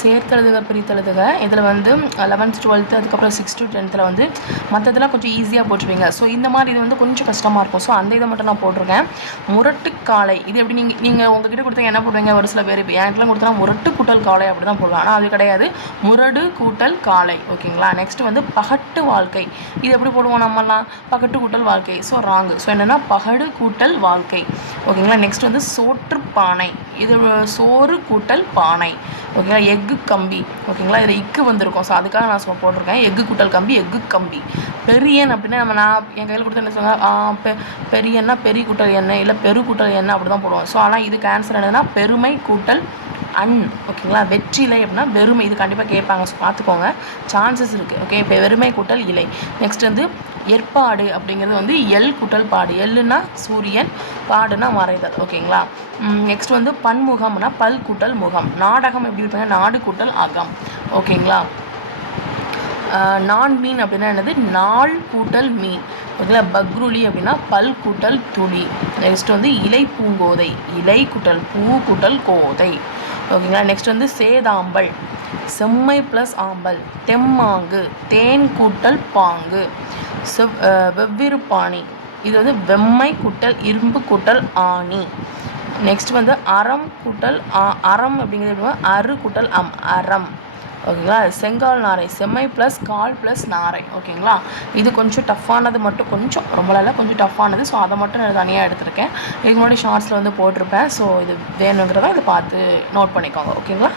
சேர்த்தழுதுக பிரித்தழுதுக இதில் வந்து லெவன்த் டுவெல்த்து அதுக்கப்புறம் சிக்ஸ் டு டென்த்தில் வந்து மற்றதெல்லாம் கொஞ்சம் ஈஸியாக போட்டுருவீங்க. ஸோ இந்த மாதிரி இது வந்து கொஞ்சம் கஷ்டமாக இருக்கும். ஸோ அந்த இதை மட்டும் நான் போட்டிருக்கேன். முரட்டு காளை இது எப்படி நீங்கள் நீங்கள் உங்ககிட்ட கொடுத்தா என்ன போடுவீங்க? ஒரு சில பேர் இப்போ என்கிட்டலாம் கொடுத்தா முரட்டு கூட்டல் காளை அப்படி தான் போடுவேன் ஆனால் அது கிடையாது. முரடு கூட்டல் காளை ஓகேங்களா? நெக்ஸ்ட் வந்து பகட்டு வாழ்க்கை. இது எப்படி போடுவோம் நம்மலாம் பகட்டு கூட்டல் வாழ்க்கை. ஸோ ராங்கு ஸோ என்னென்னா பகடு கூட்டல் வாழ்க்கை. ஓகேங்களா? நெக்ஸ்ட் வந்து சோற்று பானை. இது சோறு கூட்டல் பானை. ஓகேங்களா எக்கு கம்பி. ஓகேங்களா இதில் இக்கு வந்திருக்கும். ஸோ அதுக்காக நான் போட்டிருக்கேன். எக்கு கூட்டல் கம்பி எக்கு கம்பி. பெரியன் அப்படின்னா நம்ம நான் என் கையில் கொடுத்து என்ன சொல்லுவாங்க? பெ பெரியன்னா பெரிய கூட்டல் எண்ணெய் இல்லை பெரு கூட்டல் எண்ணெய் அப்படி தான் போடுவோம் ஸோ ஆனால் இதுக்கு ஆன்சர் என்னதுன்னா பெருமை கூட்டல் அன். ஓகேங்களா வெற்றிலை அப்படின்னா வெறுமை. இது கண்டிப்பாக கேட்பாங்க. ஸோ பார்த்துக்கோங்க. சான்சஸ் இருக்குது ஓகே இப்போ வெறுமை கூட்டல் இலை. நெக்ஸ்ட் வந்து ஏற்பாடு அப்படிங்கிறது வந்து எல் குட்டல் பாடு. எல்லுனா சூரியன் பாடுனா மறைதல். ஓகேங்களா? நெக்ஸ்ட் வந்து பன்முகம்னா பல் கூட்டல் முகம். நாடகம் எப்படி இருப்பாங்க நாடு கூட்டல் அகம். ஓகேங்களா? நான் மீன் அப்படின்னா என்னது? நாள் கூட்டல் மீன். ஓகேங்களா? பக்ருளி அப்படின்னா பல் கூட்டல் துளி. நெக்ஸ்ட் வந்து இலை பூங்கோதை. இலை கூட்டல் பூ கூட்டல் கோதை. ஓகேங்களா? நெக்ஸ்ட் வந்து சேதாம்பல். செம்மை ப்ளஸ் ஆம்பல். தெம்மாங்கு தேன் கூட்டல் பாங்கு. செவ் வெவ்விருப்பாணி வெவ்வேறு பாணி. இது வந்து வெம்மை கூட்டல் இரும்பு கூட்டல் ஆணி. நெக்ஸ்ட் வந்து அறம் கூட்டல் ஆ- அறம் அப்படிங்கிறது அரு கூட்டல் அம் அறம். ஓகேங்களா? செங்கால் நாரை செம்மை ப்ளஸ் கால் ப்ளஸ் நாரை. ஓகேங்களா? இது கொஞ்சம் டஃப்பானது மட்டும் கொஞ்சம் ரொம்ப இல்லை கொஞ்சம் டஃப்பானது ஸோ அதை மட்டும் நான் தனியாக எடுத்திருக்கேன். இதுக்கு முன்னாடி ஷார்ட்ஸில் வந்து போட்டிருப்பேன். ஸோ இது வேணுங்கிறத இதை பார்த்து நோட் பண்ணிக்கோங்க. ஓகேங்களா?